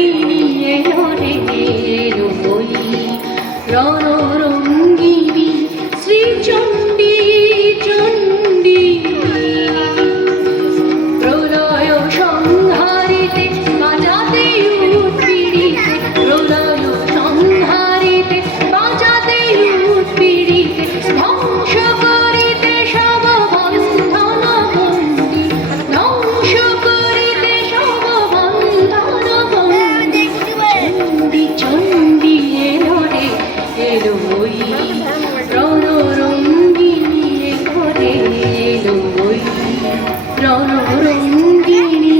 রঙ্গিনী এলো রে এলো ওই রণরঙ্গিনী শ্রীচণ্ডী চণ্ডী প্রলয় সংহারিতে বাজাতে উৎপীড়িতে প্রলয় সংহারিতে বাজাতে উৎপীড়িতে ধ্বংস করিতে সব বন্ধন বন্দী ধ্বংস করিতে সব বন্ধন বন্দী চণ্ডী চণ্ডী এলো রে এলো ওই রণরঙ্গিনী এলো রে এলো ওই রণরঙ্গিনী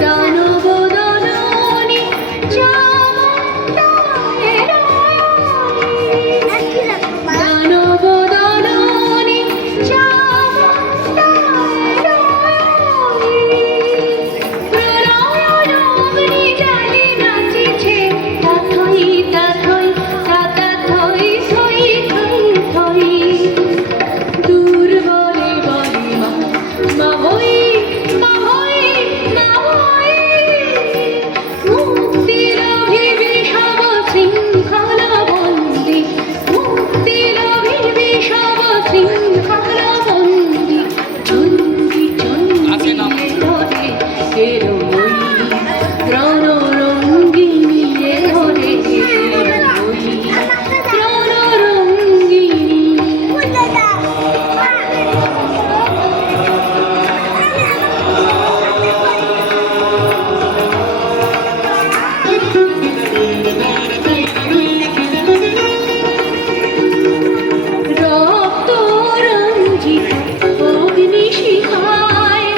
দানব দলনি চামুণ্ডায় দানব দলনি চামুণ্ডায় প্রলয় অগ্নি জ্বালি নাচিছে তাথই তাথই তাথই থই থই থই দুর্বলে বলে মা মা হই মা হই মা হই মুক্তিলাভে বিষম শৃঙ্খলা বন্দী মুক্তিলাভে বিষম শৃঙ্খলা বন্দী চণ্ডী চণ্ডী এলো রে এলো ওই রণরঙ্গিনী এলো রে এলো ওই রণরঙ্গিনী রক্ত রঞ্জিত অগ্নিশিখায়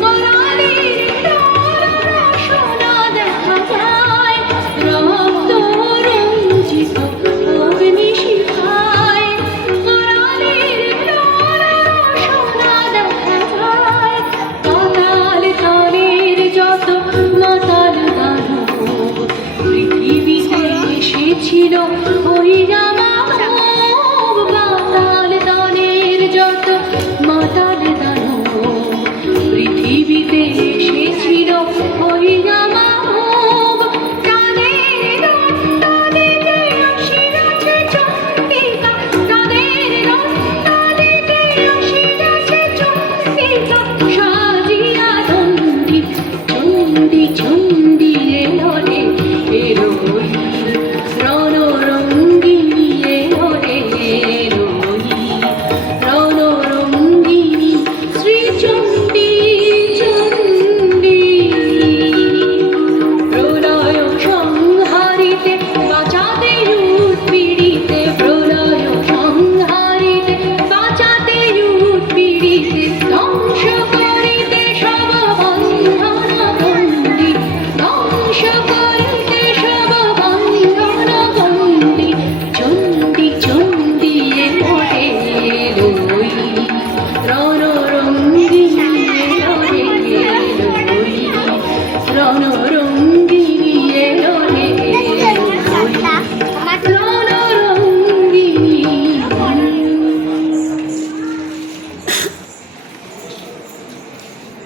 করালির রসনা দেখা যায় রক্ত রঞ্জিত অগ্নিশিখায় করালির রসনা দেখা যায় পাতাল তলের যত মাতাল দানব পৃথিবীতে এসেছিল ওই রামানব পাতাল তলের যত মাতাল দানব পৃথিবীতে এসেছিল ওই রামানব তাদের রক্তাদিতে আসিয়াছে চণ্ডিকা তাদের রক্তাদিতে আসিয়াছে চণ্ডিকা সাজিয়া দণ্ডী চণ্ডী চণ্ডী এলো রে এলো